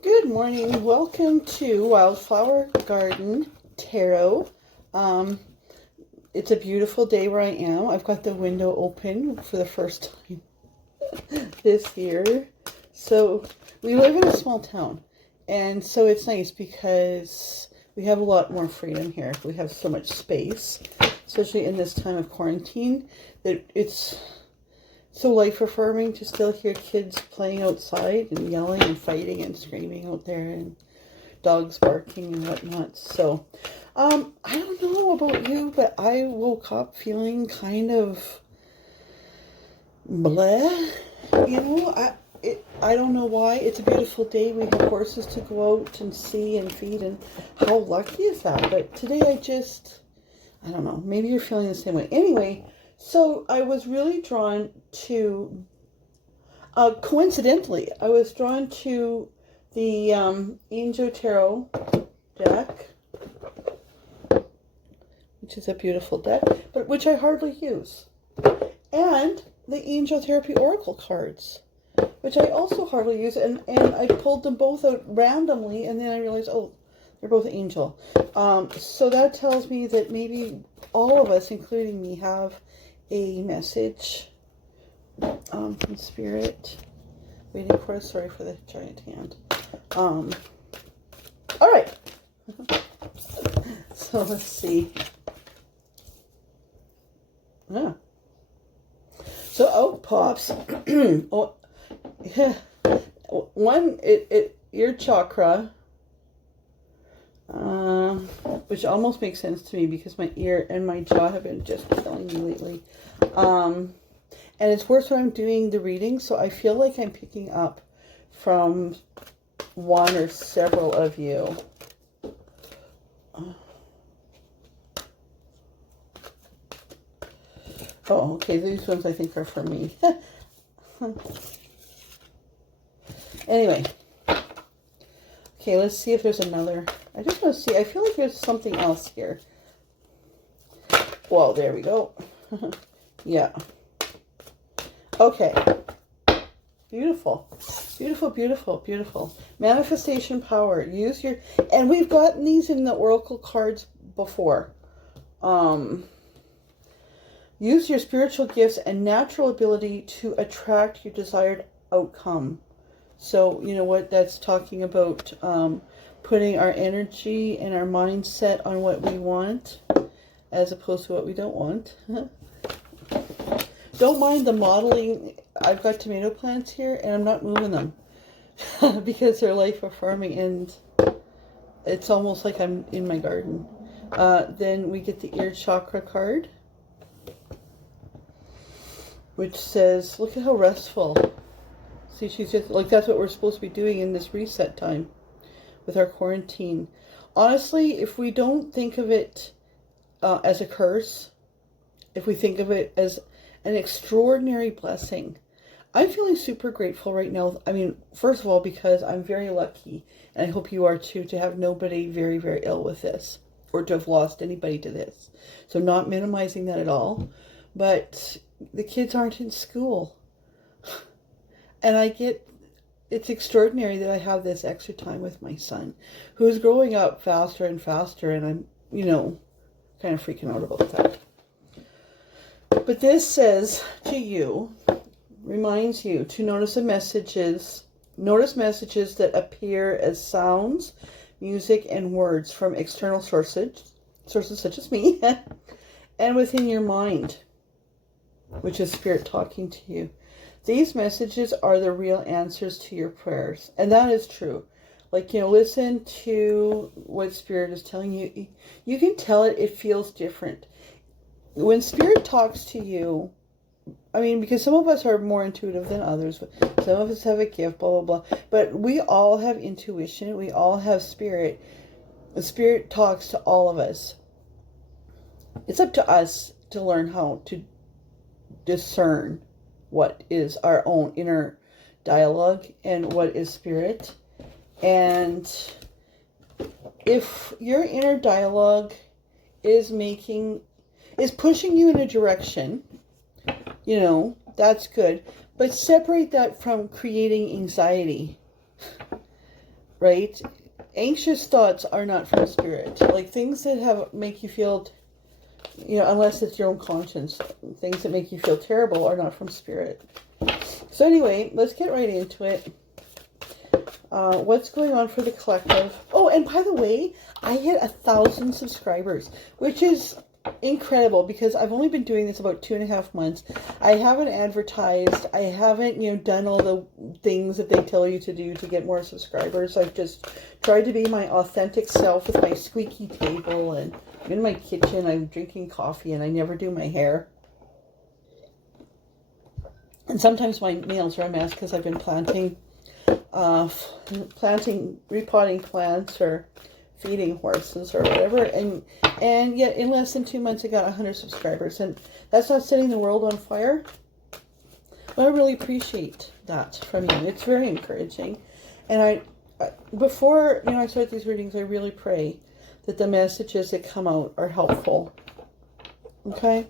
Good morning. Welcome to Wildflower Garden Tarot. Um, it's a beautiful day where I am. I've got the window open for the first time this year. So we live in a small town, and so it's nice because we have a lot more freedom here. We have so much space, especially in this time of quarantine, that it's so life affirming to still hear kids playing outside and yelling and fighting and screaming out there and dogs barking and whatnot. So, I don't know about you, but I woke up feeling kind of bleh. I don't know why. It's a beautiful day. We have horses to go out and see and feed, and how lucky is that? But today I don't know. Maybe you're feeling the same way. Anyway, so I was really drawn to, coincidentally, I was drawn to the Angel Tarot deck, which is a beautiful deck, but which I hardly use, and the Angel Therapy Oracle cards, which I also hardly use, and I pulled them both out randomly, and then I realized, oh, they're both angel. So that tells me that maybe all of us, including me, have a message from Spirit waiting for us. Sorry for the giant hand. All right. So let's see. Yeah. So out pops. Oh, yeah. One, ear chakra. Which almost makes sense to me because my ear and my jaw have been just killing me lately. And it's worse when I'm doing the reading, so I feel like I'm picking up from one or several of you. Oh, okay, these ones I think are for me. Anyway. Okay, let's see if there's another. I just want to see. I feel like there's something else here. Well, there we go. Yeah. Okay. Beautiful. Beautiful, beautiful, beautiful. Manifestation power. Use your... And we've gotten these in the Oracle cards before. Use your spiritual gifts and natural ability to attract your desired outcome. So, you know what that's talking about, putting our energy and our mindset on what we want as opposed to what we don't want. Don't mind the modeling. I've got tomato plants here and I'm not moving them because they're life affirming and it's almost like I'm in my garden. Then we get the ear chakra card, which says, look at how restful. See, she's just like, that's what we're supposed to be doing in this reset time with our quarantine. Honestly, if we don't think of it as a curse, if we think of it as an extraordinary blessing, I'm feeling super grateful right now. I mean, first of all, because I'm very lucky, and I hope you are too, to have nobody very, very ill with this or to have lost anybody to this. So not minimizing that at all, but the kids aren't in school. And it's extraordinary that I have this extra time with my son, who's growing up faster and faster, and I'm, kind of freaking out about that. But this says to you, reminds you to notice messages that appear as sounds, music, and words from external sources such as me, and within your mind, which is Spirit talking to you. These messages are the real answers to your prayers. And that is true. Like, listen to what Spirit is telling you. You can tell it feels different. When Spirit talks to you, I mean, because some of us are more intuitive than others. Some of us have a gift, blah, blah, blah. But we all have intuition. We all have Spirit. The Spirit talks to all of us. It's up to us to learn how to discern what is our own inner dialogue and what is Spirit. And if your inner dialogue is pushing you in a direction, that's good. But separate that from creating anxiety. right? Anxious thoughts are not from spirit. Like things that make you feel, unless it's your own conscience, things that make you feel terrible are not from spirit. So anyway, let's get right into it. What's going on for the collective? Oh, and by the way, I hit 1,000 subscribers, which is incredible because I've only been doing this about 2.5 months. I haven't advertised. I haven't, done all the things that they tell you to do to get more subscribers. I've just tried to be my authentic self with my squeaky table, and I'm in my kitchen. I'm drinking coffee, and I never do my hair. And sometimes my nails are a mess because I've been repotting plants or feeding horses or whatever, and yet in less than 2 months I got 100 subscribers, and that's not setting the world on fire. Well, I really appreciate that from you. It's very encouraging, and I before I start these readings, I really pray that the messages that come out are helpful. Okay.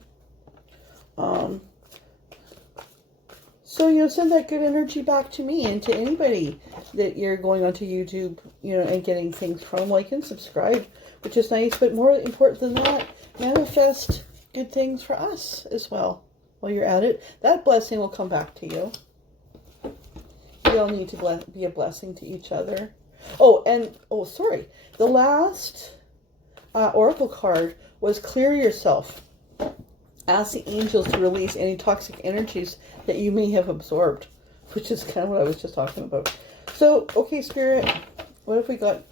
So, send that good energy back to me and to anybody that you're going onto YouTube, and getting things from. Like and subscribe, which is nice. But more important than that, manifest good things for us as well while you're at it. That blessing will come back to you. We all need to be a blessing to each other. Sorry. The last oracle card was clear yourself. Ask the angels to release any toxic energies that you may have absorbed, which is kind of what I was just talking about. So, okay, Spirit, what have we got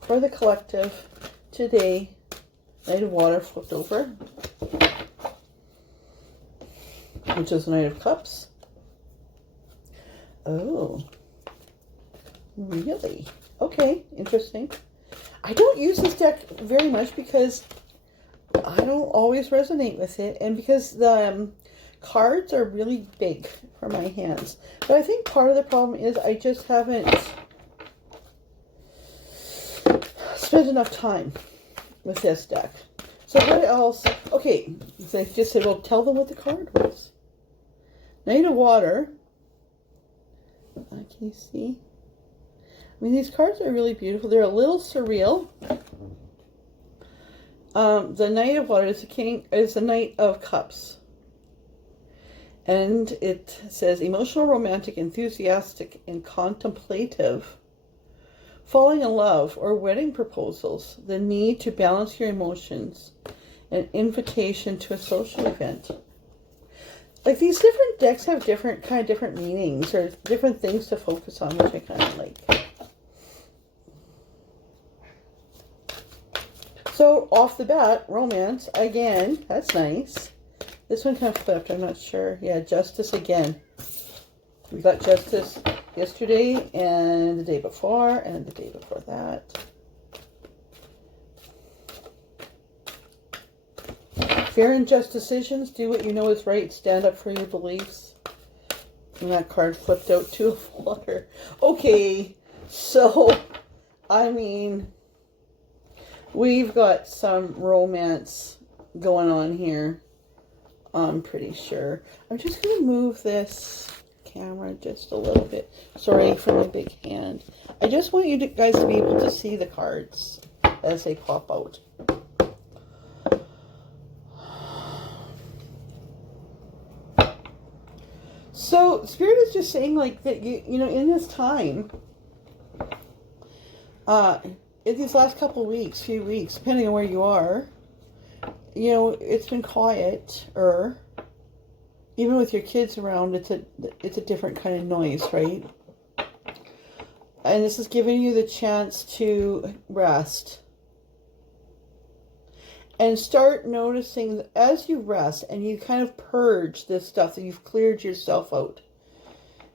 for the collective today? Knight of Water flipped over, which is the Knight of Cups. Oh, really? Okay, interesting. I don't use this deck very much because I don't always resonate with it, and because the cards are really big for my hands. But I think part of the problem is I just haven't spent enough time with this deck. So what else? Okay, so I just said, well, tell them what the card was. Knight of Water. Can you see? I mean, these cards are really beautiful. They're a little surreal. The Knight of Water is the Knight of Cups. And it says emotional, romantic, enthusiastic, and contemplative. Falling in love or wedding proposals. The need to balance your emotions. An invitation to a social event. Like, these different decks have different meanings or different things to focus on, which I kind of like. So, off the bat, romance, again, that's nice. This one kind of flipped, I'm not sure. Yeah, Justice again. We got Justice yesterday, and the day before, and the day before that. Fear and just decisions, do what you know is right, stand up for your beliefs. And that card flipped out, Two of Water. Okay, so, I mean, we've got some romance going on here, I'm pretty sure. I'm just going to move this camera just a little bit. Sorry for my big hand. I just want you guys to be able to see the cards as they pop out. So, Spirit is just saying, like, that, in this time, in these last few weeks, depending on where you are, it's been quiet, even with your kids around, it's a different kind of noise, right? And this is giving you the chance to rest. And start noticing that as you rest and you kind of purge this stuff, that you've cleared yourself out.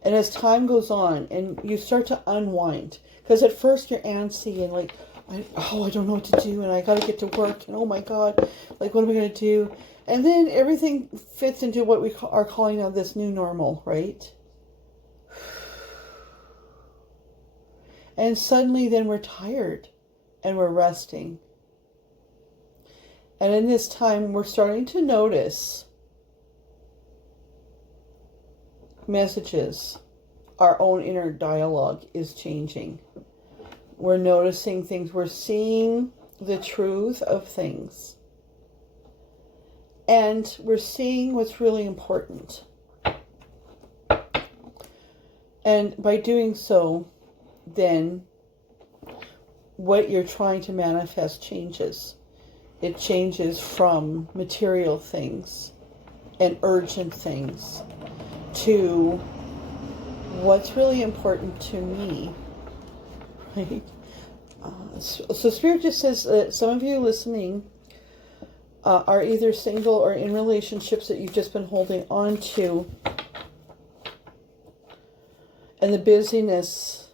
And as time goes on and you start to unwind, because at first you're antsy and like, I don't know what to do, and I got to get to work, and oh my God, like, what am I going to do? And then everything fits into what we are calling now this new normal, right? And suddenly then we're tired and we're resting. And in this time, we're starting to notice messages. Our own inner dialogue is changing. We're noticing things. We're seeing the truth of things. And we're seeing what's really important. And by doing so, then what you're trying to manifest changes. It changes from material things and urgent things to what's really important to me, right? So Spirit just says that some of you listening are either single or in relationships that you've just been holding on to. And the busyness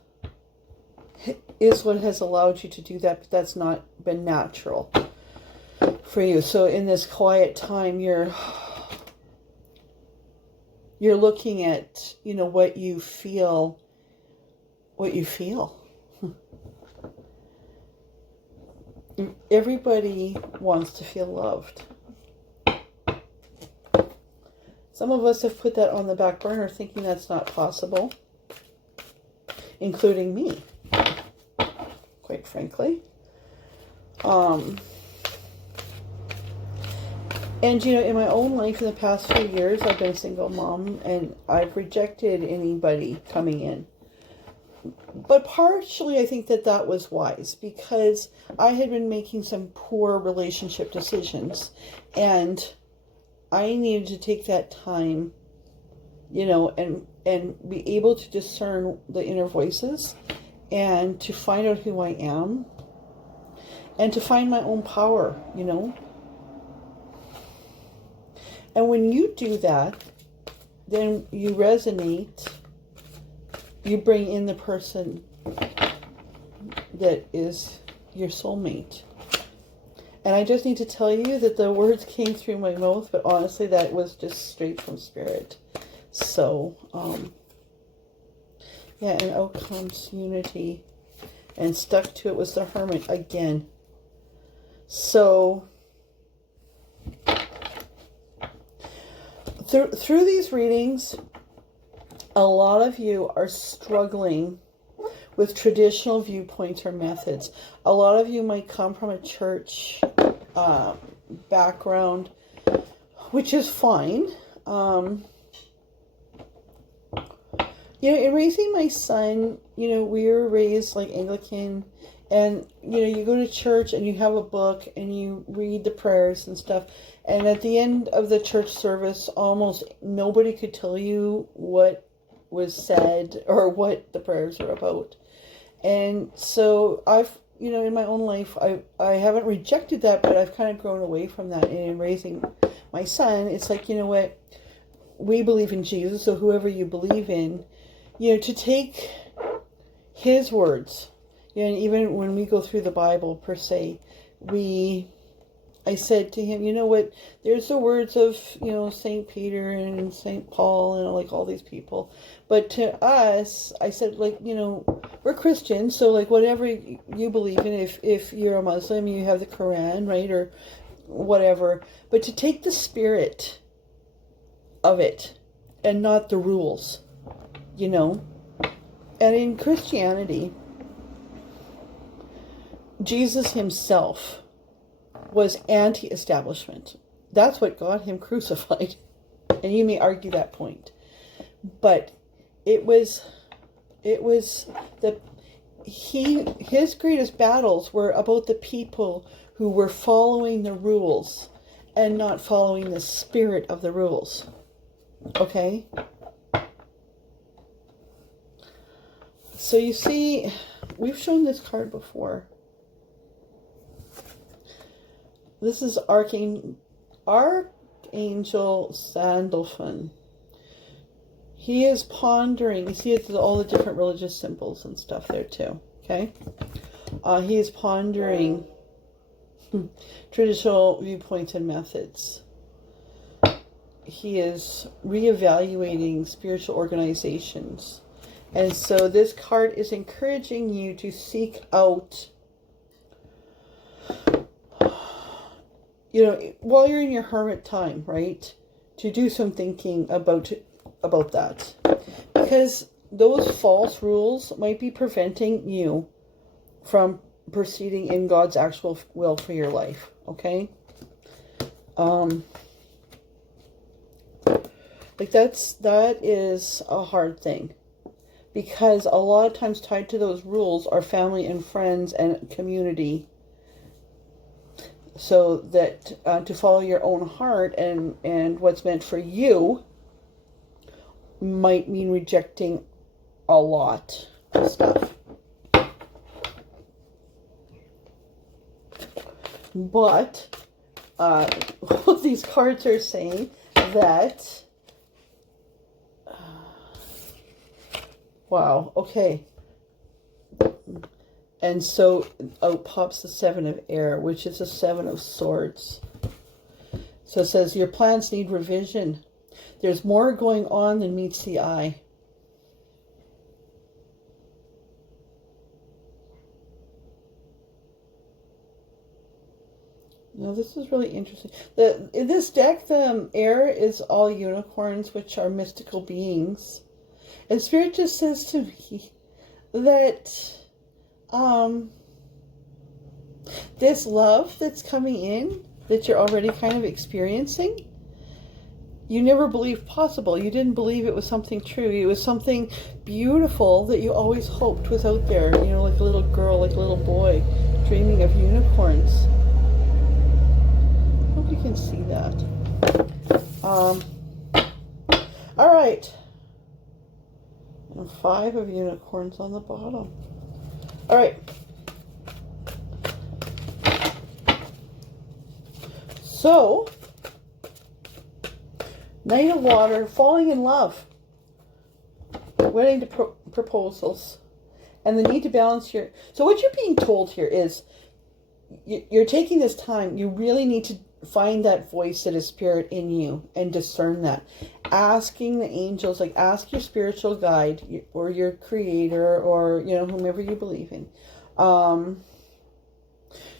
is what has allowed you to do that, but that's not been natural for you. So in this quiet time, you're looking at, what you feel. Everybody wants to feel loved. Some of us have put that on the back burner thinking that's not possible, including me, quite frankly. And, in my own life in the past few years, I've been a single mom and I've rejected anybody coming in. But partially, I think that was wise because I had been making some poor relationship decisions and I needed to take that time, and be able to discern the inner voices and to find out who I am and to find my own power, And when you do that, then you resonate, you bring in the person that is your soulmate. And I just need to tell you that the words came through my mouth, but honestly, that was just straight from Spirit. So, and out comes Unity. And stuck to it was the Hermit again. So, through these readings, a lot of you are struggling with traditional viewpoints or methods. A lot of you might come from a church background, which is fine. In raising my son, we were raised like Anglican, and, you go to church and you have a book and you read the prayers and stuff. And at the end of the church service, almost nobody could tell you what was said or what the prayers are about. And so I've, in my own life, I haven't rejected that, but I've kind of grown away from that. And in raising my son, it's like, what? We believe in Jesus, so whoever you believe in, to take his words, and even when we go through the Bible per se, I said to him, what, there's the words of, St. Peter and St. Paul and like all these people. But to us, I said, we're Christians, so whatever you believe in, if you're a Muslim, you have the Quran, right, or whatever. But to take the spirit of it and not the rules, And in Christianity, Jesus himself was anti-establishment. That's what got him crucified. And you may argue that point. But his greatest battles were about the people who were following the rules and not following the spirit of the rules. Okay? So you see, we've shown this card before. This is Archangel Sandalphon. He is pondering. You see, it's all the different religious symbols and stuff there too. Okay? He is pondering traditional viewpoints and methods. He is reevaluating spiritual organizations. And so this card is encouraging you to seek out, while you're in your hermit time, right? To do some thinking about that. Because those false rules might be preventing you from proceeding in God's actual will for your life. Okay? Like that is a hard thing, because a lot of times tied to those rules are family and friends and community. So that to follow your own heart and what's meant for you might mean rejecting a lot of stuff. But these cards are saying that, wow, okay. And so out pops the Seven of Air, which is a Seven of Swords. So it says your plans need revision. There's more going on than meets the eye. Now, this is really interesting. In this deck, the air is all unicorns, which are mystical beings. And Spirit just says to me that this love that's coming in, that you're already kind of experiencing, you never believed possible. You didn't believe it was something true. It was something beautiful that you always hoped was out there. You know, like a little girl, like a little boy, dreaming of unicorns. I hope you can see that. All right. And 5 of unicorns on the bottom. All right. So, Knight of Water, falling in love, wedding to proposals, and the need to balance your... So what you're being told here is you're taking this time. You really need to find that voice that is Spirit in you and discern that. Asking the angels, like ask your spiritual guide or your creator or, you know, whomever you believe in,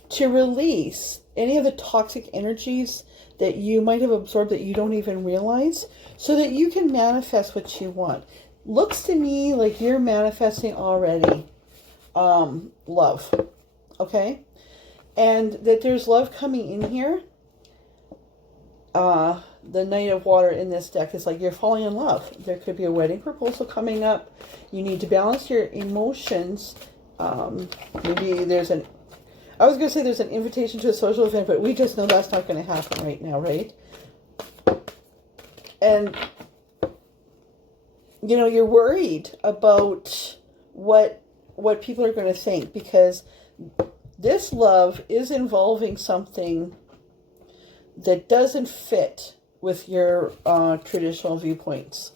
to release any of the toxic energies that you might have absorbed that you don't even realize, so that you can manifest what you want. Looks to me like you're manifesting already love, okay? And that there's love coming in here. The Knight of Water in this deck is like you're falling in love. There could be a wedding proposal coming up. You need to balance your emotions. Maybe there's an... I was going to say there's an invitation to a social event, but we just know that's not going to happen right now, right? And, you know, you're worried about what people are going to think, because this love is involving something that doesn't fit with your traditional viewpoints.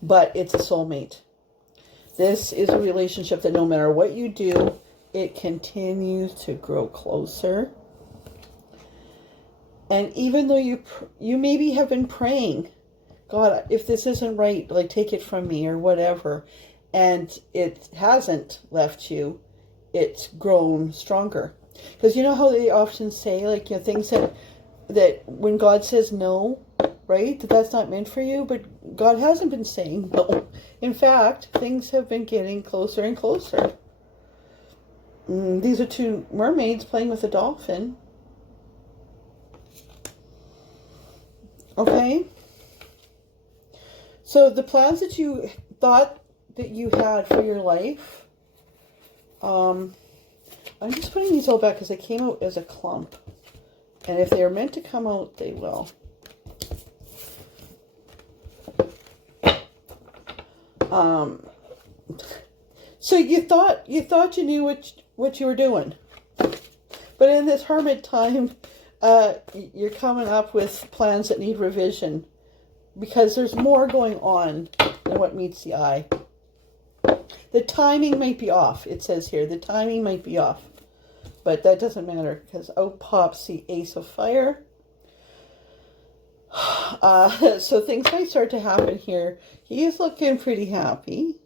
But it's a soulmate. This is a relationship that no matter what you do, it continues to grow closer. And even though you maybe have been praying, God, if this isn't right, like take it from me or whatever, and it hasn't left you, it's grown stronger. Because you know how they often say, like, you know, things that when God says no, right, that's not meant for you, but God hasn't been saying no. In fact, things have been getting closer and closer. These are 2 mermaids playing with a dolphin. Okay. So the plans that you thought that you had for your life, I'm just putting these all back because they came out as a clump. And if they are meant to come out, they will. So you thought you knew what you were doing. But in this hermit time, you're coming up with plans that need revision, because there's more going on than what meets the eye. The timing might be off, it says here. The timing might be off. But that doesn't matter, because out pops the Ace of Fire. So things might start to happen here. He is looking pretty happy.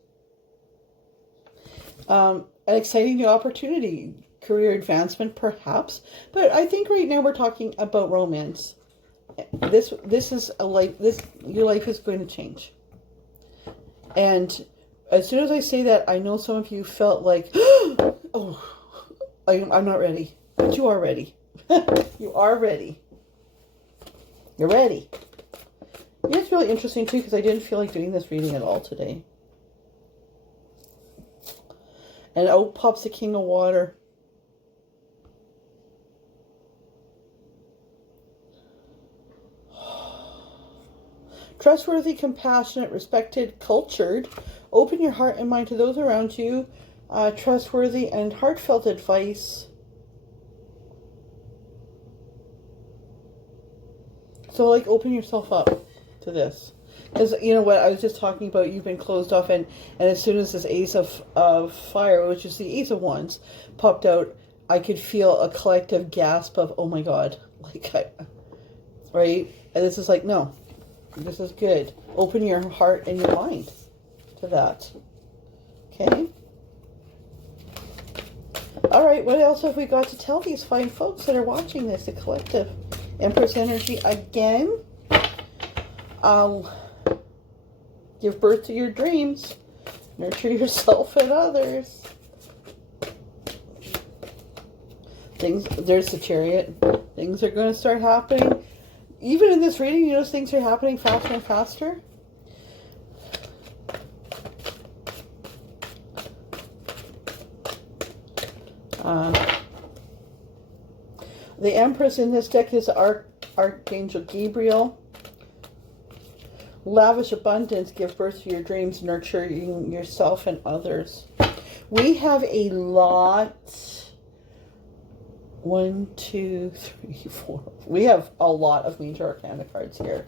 An exciting new opportunity. Career advancement, perhaps. But I think right now we're talking about romance. This is a life. Your life is going to change. And as soon as I say that, I know some of you felt like, oh, I'm not ready. But you are ready. You are ready. You're ready. Yeah, it's really interesting too, because I didn't feel like doing this reading at all today. And out pops the King of Water. Trustworthy, compassionate, respected, cultured. Open your heart and mind to those around you. Trustworthy and heartfelt advice. So, like, open yourself up to this. Because, you know what, I was just talking about, you've been closed off, and as soon as this Ace of Fire, which is the Ace of Wands, popped out, I could feel a collective gasp of, oh my God. Right? And this is like, no. This is good. Open your heart and your mind to that. Okay? Alright, what else have we got to tell these fine folks that are watching this? The collective Empress energy again. Give birth to your dreams. Nurture yourself and others. There's the Chariot. Things are going to start happening. Even in this reading, you notice things are happening faster and faster. The Empress in this deck is Archangel Gabriel. Lavish abundance, give birth to your dreams, nurturing yourself and others. We have a lot. 1, 2, 3, 4. We have a lot of Major Arcana cards here.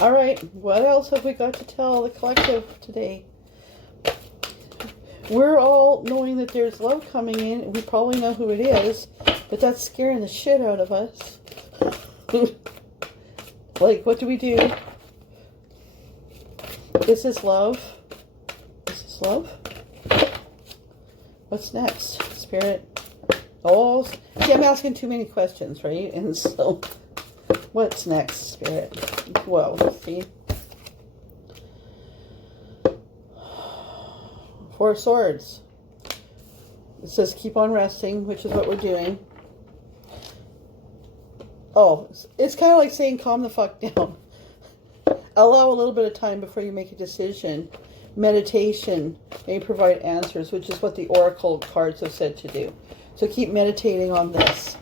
All right, what else have we got to tell the collective today? We're all knowing that there's love coming in. We probably know who it is, but that's scaring the shit out of us. Like, what do we do? This is love. This is love. What's next, Spirit? Oh, see, I'm asking too many questions, right? And so, what's next, Spirit? Well, see. 4 of Swords. It says keep on resting, which is what we're doing. Oh, it's kind of like saying calm the fuck down. Allow a little bit of time before you make a decision. Meditation may provide answers, which is what the Oracle cards have said to do. So keep meditating on this.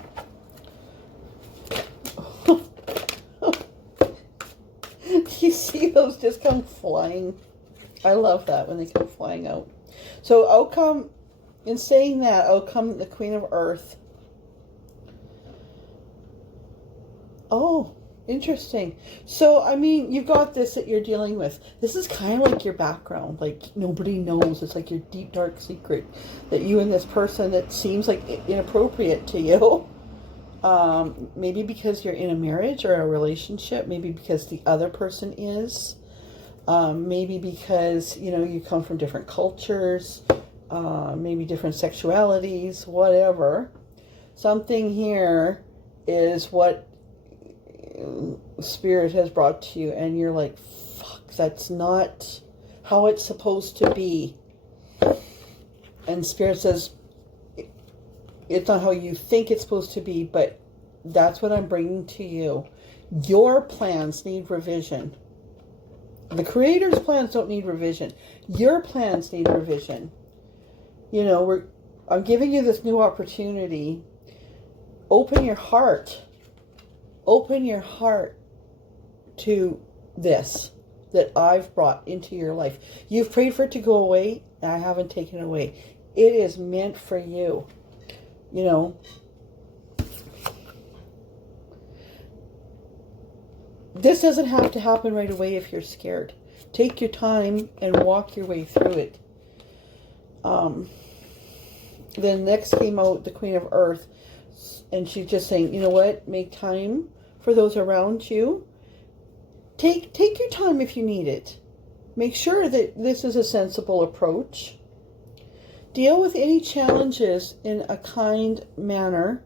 You see those just come flying. I love that when they come flying out. So outcome, in saying that, outcome the Queen of Earth. Oh, interesting. So, I mean, you've got this that you're dealing with. This is kind of like your background. Like, nobody knows. It's like your deep, dark secret that you and this person that seems like inappropriate to you. Maybe because you're in a marriage or a relationship. Maybe because the other person is. Maybe because, you know, you come from different cultures. Maybe different sexualities. Whatever. Something here is what Spirit has brought to you, and you're like, fuck, that's not how it's supposed to be. And Spirit says, it's not how you think it's supposed to be, but that's what I'm bringing to you. Your plans need revision. The Creator's plans don't need revision. Your plans need revision. You know, I'm giving you this new opportunity. Open your heart. Open your heart to this that I've brought into your life. You've prayed for it to go away, and I haven't taken it away. It is meant for you. You know, this doesn't have to happen right away if you're scared. Take your time and walk your way through it. Then next came out the Queen of Earth, and she's just saying, you know what, make time for those around you. Take your time if you need it. Make sure that this is a sensible approach. Deal with any challenges in a kind manner.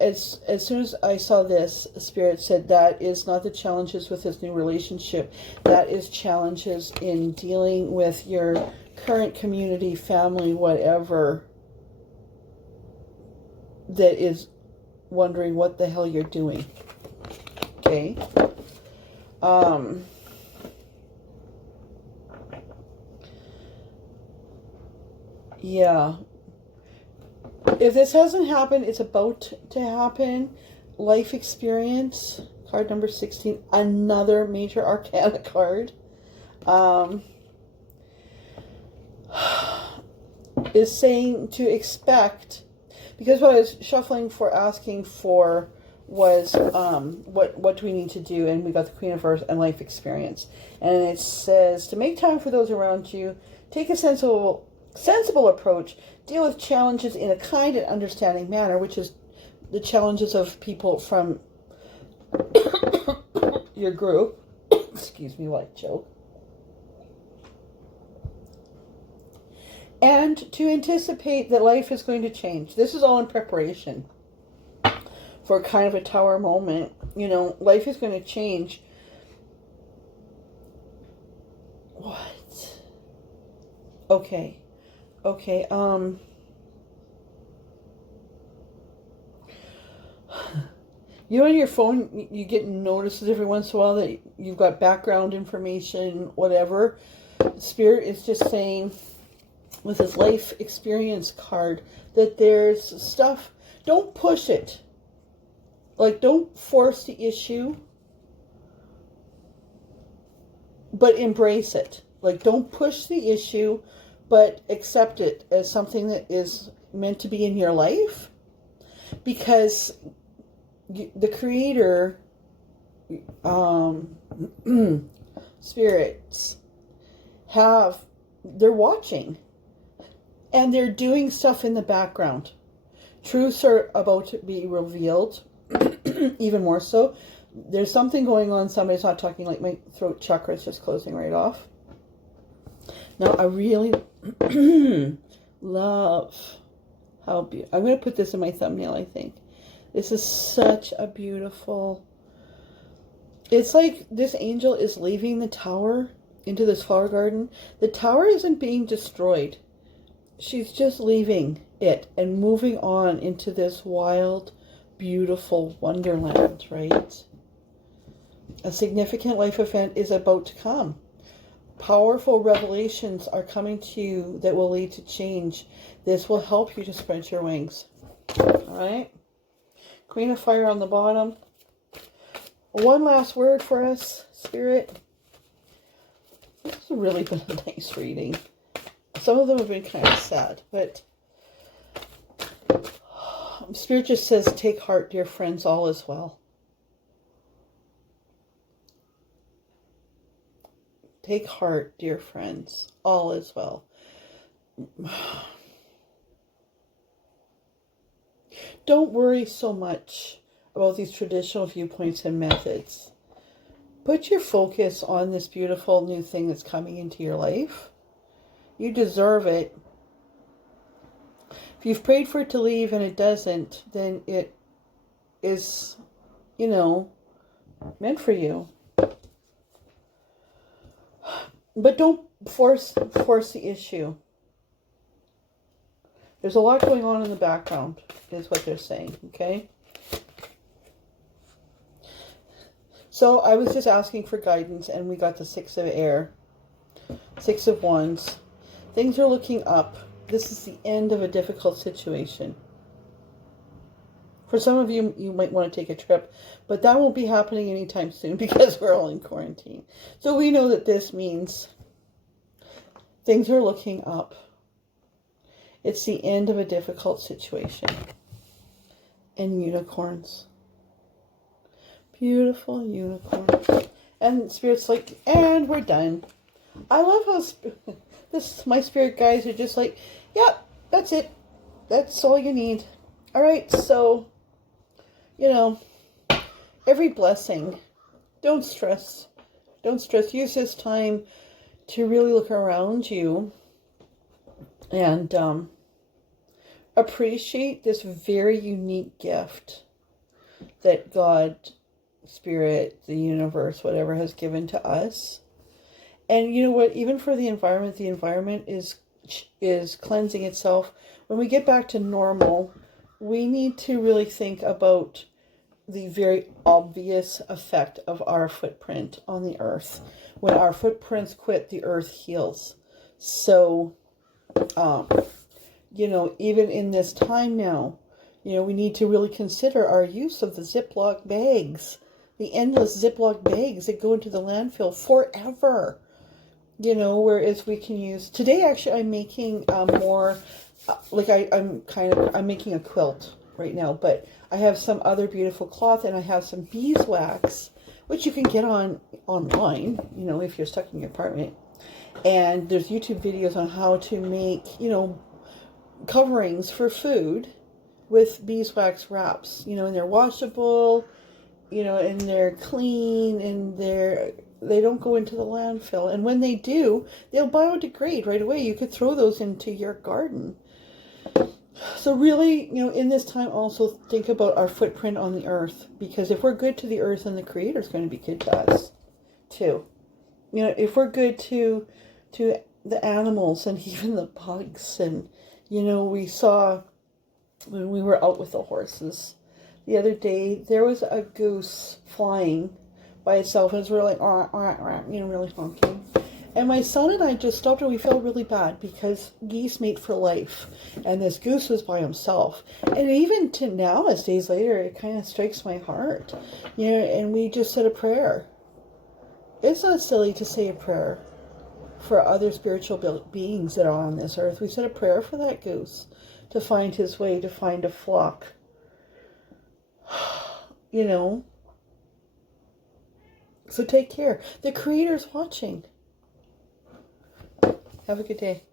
as soon as I saw this, Spirit said that is not the challenges with this new relationship. That is challenges in dealing with your current community, family, whatever, that is wondering what the hell you're doing. Okay? Yeah. If this hasn't happened, it's about to happen. Life experience, card number 16, another major arcana card, is saying to expect, because what I was shuffling for, asking for was what do we need to do, and we got the Queen of Earth and life experience, and it says to make time for those around you, take a sensible approach, deal with challenges in a kind and understanding manner, which is the challenges of people from your group. Excuse me while I choke. And to anticipate that life is going to change. This is all in preparation for kind of a tower moment. You know, life is going to change. What? Okay. Okay, you know, on your phone, you get notices every once in a while that you've got background information, whatever. Spirit is just saying, with his life experience card, that there's stuff, don't push it. Like, don't force the issue, but embrace it. Like, don't push the issue, but accept it as something that is meant to be in your life, because the Creator, spirits they're watching, and they're doing stuff in the background. Truths are about to be revealed, even more so. There's something going on. Somebody's not talking, like my throat chakra is just closing right off. Now, I really love how beautiful. I'm going to put this in my thumbnail, I think. This is such a beautiful... It's like this angel is leaving the tower into this flower garden. The tower isn't being destroyed. She's just leaving it and moving on into this wild, beautiful wonderland, right? A significant life event is about to come. Powerful revelations are coming to you that will lead to change. This will help you to spread your wings. All right? Queen of Fire on the bottom. One last word for us, Spirit. This has really been a nice reading. Some of them have been kind of sad, but Spirit just says, take heart, dear friends, all is well. Take heart, dear friends. All is well. Don't worry so much about these traditional viewpoints and methods. Put your focus on this beautiful new thing that's coming into your life. You deserve it. If you've prayed for it to leave and it doesn't, then it is, you know, meant for you. But don't force the issue. There's a lot going on in the background, is what they're saying, okay? So I was just asking for guidance, and we got the Six of Air, Six of Wands. Things are looking up. This is the end of a difficult situation. For some of you, you might want to take a trip, but that won't be happening anytime soon because we're all in quarantine. So we know that this means things are looking up. It's the end of a difficult situation. And unicorns. Beautiful unicorns. And Spirit's like, and we're done. I love how my Spirit guys are just like, yep, that's it. That's all you need. All right, so, you know, every blessing. Don't stress. Don't stress. Use this time to really look around you and appreciate this very unique gift that God, Spirit, the universe, whatever has given to us. And you know what, even for the environment is cleansing itself. When we get back to normal, we need to really think about the very obvious effect of our footprint on the earth. When our footprints quit, the earth heals. So, you know, even in this time now, you know, we need to really consider our use of the Ziploc bags, the endless Ziploc bags that go into the landfill forever. You know, whereas we can use, today actually I'm making more, like I'm making a quilt right now, but I have some other beautiful cloth, and I have some beeswax, which you can get online, you know, if you're stuck in your apartment. And there's YouTube videos on how to make, you know, coverings for food with beeswax wraps, you know, and they're washable, you know, and they're clean, and they don't go into the landfill. And when they do, they'll biodegrade right away. You could throw those into your garden. So really, you know, in this time also think about our footprint on the earth, because if we're good to the earth, then the Creator is going to be good to us too. You know, if we're good to the animals and even the bugs, and you know, we saw when we were out with the horses the other day, there was a goose flying by itself, and it was really like, you know, really honking. And my son and I just stopped, and we felt really bad because geese mate for life, and this goose was by himself. And even to now, as days later, it kind of strikes my heart, you know. And we just said a prayer. It's not silly to say a prayer for other spiritual beings that are on this earth. We said a prayer for that goose to find his way, to find a flock. You know. So take care. The Creator's watching. Have a good day.